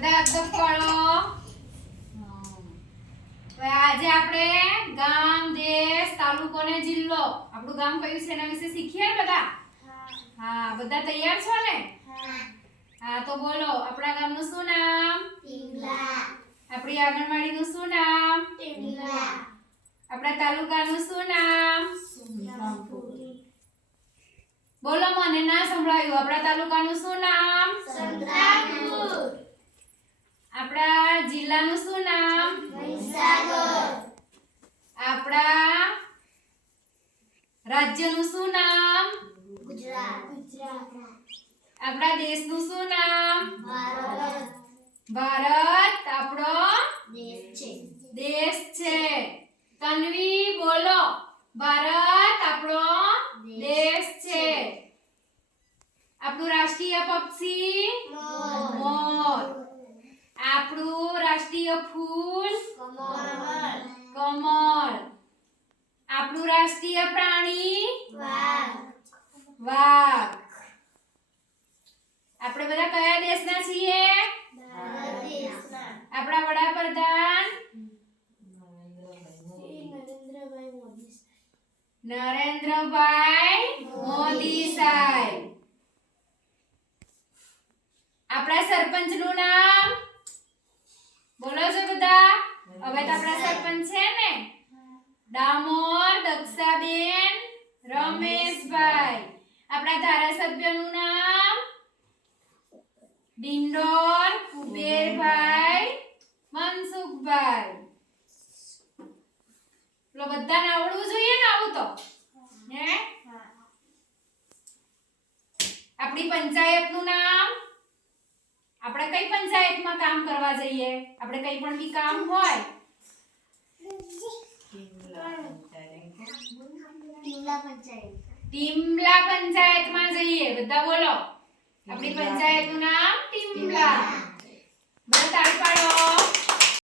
બધા અદબ પાડો. હવે આજે આપણે ગામ, દેશ, તાલુકો ને જિલ્લો આપણું ગામ કયું છે એના વિશે શીખીએ બધા. હા, બધા તૈયાર છો ને? હા, તો બોલો આપણા ગામનું શું નામ? ટીમલા. આપણી આંગણવાડીનું શું નામ? ટીમલા. આપણા તાલુકાનું શું નામ? સંગ્રામપુર. બોલો, મને ના સંભળાયું. આપણા તાલુકાનું શું નામ? સંગ્રામપુર. આપણા જિલ્લાનું શું નામ? મહીસાગર. આપણા રાજ્યનું શું નામ? ગુજરાત. આપણા દેશનું શું નામ? ભારત. ભારત આપણો દેશ છે. દેશ છે. તન્વી બોલો, ભારત આપણો દેશ છે. આપણું રાષ્ટ્રીય પક્ષી મોર. આપણું રાષ્ટ્રીય ફૂલ કમળ. કમળ. આપણું રાષ્ટ્રીય પ્રાણી વાઘ. વાઘ. આપણે બધા કયા દેશના છીએ? ભારત દેશના. આપણા વડાપ્રધાન નરેન્દ્રભાઈ મોદી સાહેબ. આપણા સરપંચનું નામ બોલો છો બધા? હવે તો આપણા સરપંચ છે ને? ડામોર દક્ષાબેન રમેશભાઈ. આપણા ધારાસભ્યનું નામ ડિંડોર કુબેરભાઈ મનસુખભાઈ. તો બધાને આવડવું જોઈએ ને આવું તો? હે? આપણી પંચાયતનું નામ, આપણે કઈ પંચાયતમાં કામ કરવા જઈએ? આપણે કઈ પણ બી કામ હોય ટીમલા પંચાયત. ટીમલા પંચાયતમાં જઈએ. બધા બોલો આપણી પંચાયતનું નામ ટીમલા. બધા તાળી પાડો.